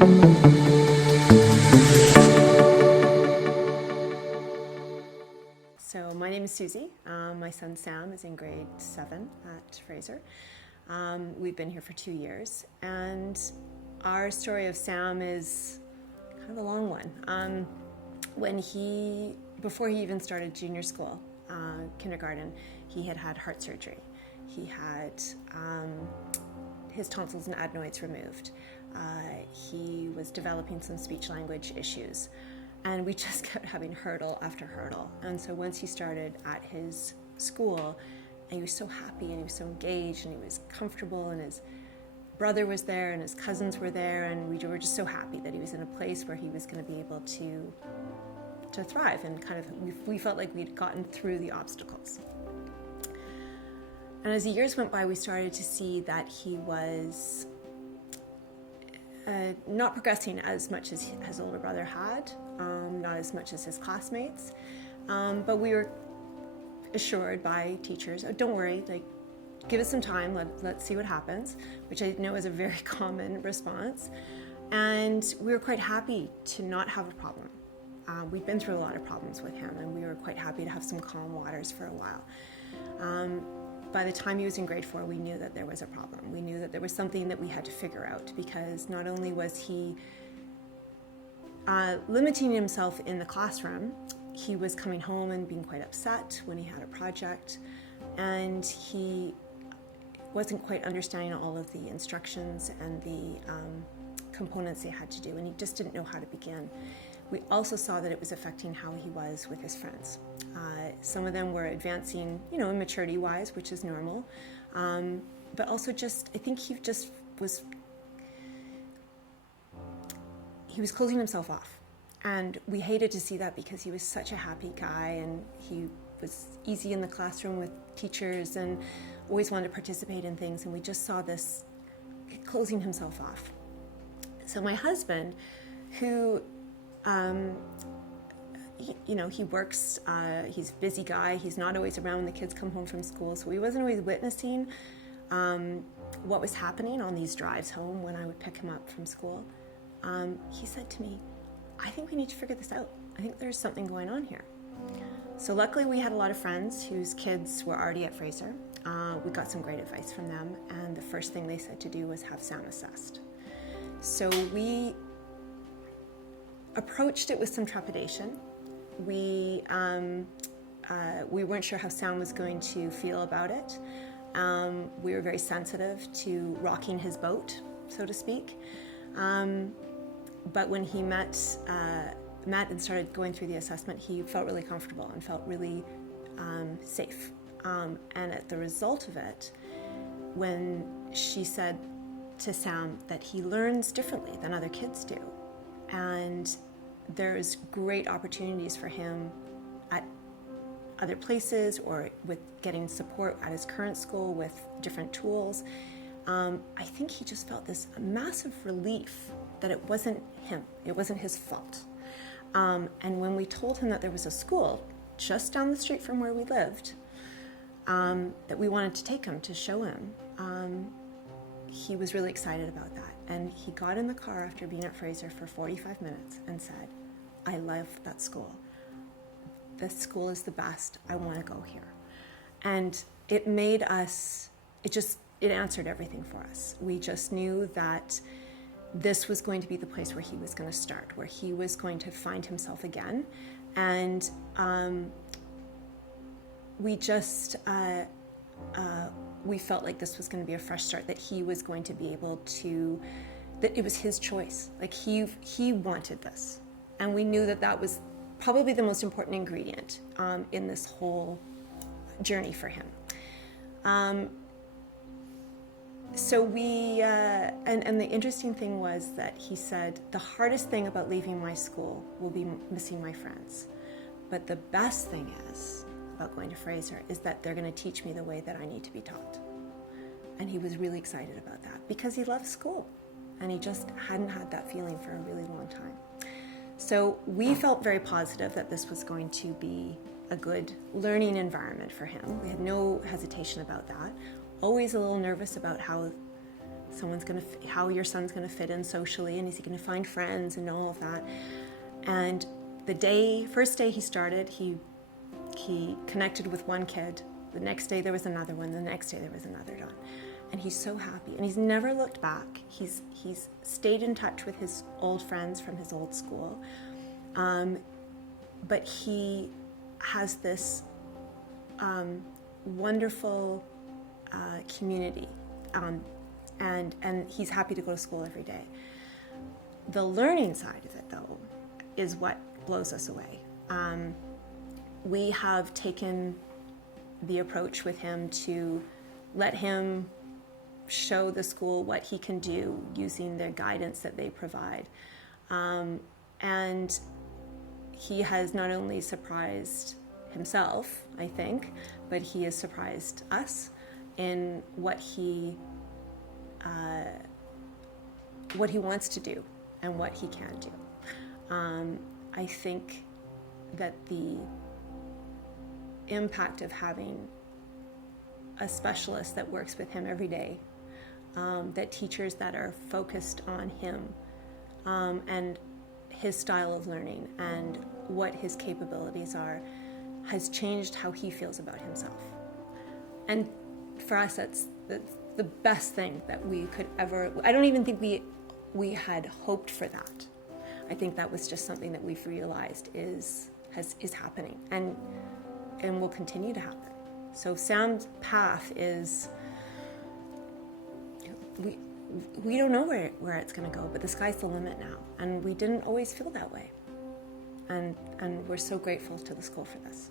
So my name is Susie. My son Sam is in grade 7 at Fraser. We've been here for 2 years, and our story of Sam is kind of a long one. Before he even started junior school, kindergarten, he had had heart surgery. He had his tonsils and adenoids removed. He was developing some speech-language issues. And we just kept having hurdle after hurdle. And so once he started at his school, and he was so happy and he was so engaged and he was comfortable, and his brother was there and his cousins were there, and we were just so happy that he was in a place where he was going to be able to thrive, and kind of we felt like we'd gotten through the obstacles. And as the years went by, we started to see that he was not progressing as much as his older brother had, not as much as his classmates, but we were assured by teachers, oh, don't worry, like, give us some time, let's see what happens, which I know is a very common response. And we were quite happy to not have a problem. We'd been through a lot of problems with him, and we were quite happy to have some calm waters for a while. By the time he was in grade 4, we knew that there was a problem. We knew that there was something that we had to figure out, because not only was he limiting himself in the classroom, he was coming home and being quite upset when he had a project, and he wasn't quite understanding all of the instructions and the components they had to do, and he just didn't know how to begin. We also saw that it was affecting how he was with his friends. Some of them were advancing, maturity-wise, which is normal, but also I think he was closing himself off. And we hated to see that, because he was such a happy guy, and he was easy in the classroom with teachers and always wanted to participate in things, and we just saw this closing himself off. So my husband, who he works, he's a busy guy, he's not always around when the kids come home from school, so he wasn't always witnessing what was happening on these drives home when I would pick him up from school. He said to me, I think we need to figure this out. I think there's something going on here. So luckily we had a lot of friends whose kids were already at Fraser. We got some great advice from them, and the first thing they said to do was have Sam assessed. So we approached it with some trepidation. We weren't sure how Sam was going to feel about it. We were very sensitive to rocking his boat, so to speak. But when he met and started going through the assessment, he felt really comfortable and felt really safe. And at the result of it, when she said to Sam that he learns differently than other kids do, and there's great opportunities for him at other places or with getting support at his current school with different tools, I think he just felt this massive relief that it wasn't him, it wasn't his fault. And when we told him that there was a school just down the street from where we lived, that we wanted to take him to show him, he was really excited about that. And he got in the car after being at Fraser for 45 minutes and said, I love that school. This school is the best. I want to go here. And it made us, it answered everything for us. We just knew that this was going to be the place where he was going to start, where he was going to find himself again. And we felt like this was going to be a fresh start, that he was going to be able to, that it was his choice. Like he wanted this. And we knew that that was probably the most important ingredient in this whole journey for him. So we, and the interesting thing was that he said, the hardest thing about leaving my school will be missing my friends. But the best thing about going to Fraser is that they're going to teach me the way that I need to be taught. And he was really excited about that because he loves school and he just hadn't had that feeling for a really long time. So we felt very positive that this was going to be a good learning environment for him. We had no hesitation about that. Always a little nervous about how how your son's going to fit in socially, and is he going to find friends and all of that. And the first day he started, he connected with one kid. The next day there was another one. The next day there was another one. And he's so happy. And he's never looked back. He's stayed in touch with his old friends from his old school. But he has this wonderful community. And he's happy to go to school every day. The learning side of it, though, is what blows us away. We have taken the approach with him to let him show the school what he can do using the guidance that they provide. And he has not only surprised himself, I think, but he has surprised us in what he wants to do and what he can do. I think that the impact of having a specialist that works with him every day, that teachers that are focused on him and his style of learning and what his capabilities are, has changed how he feels about himself. And for us, that's the best thing that we could ever. I don't even think we had hoped for that. I think that was just something that we've realized is happening and will continue to happen. So Sam's path is, we don't know where it's going to go, but the sky's the limit now, and we didn't always feel that way. And we're so grateful to the school for this.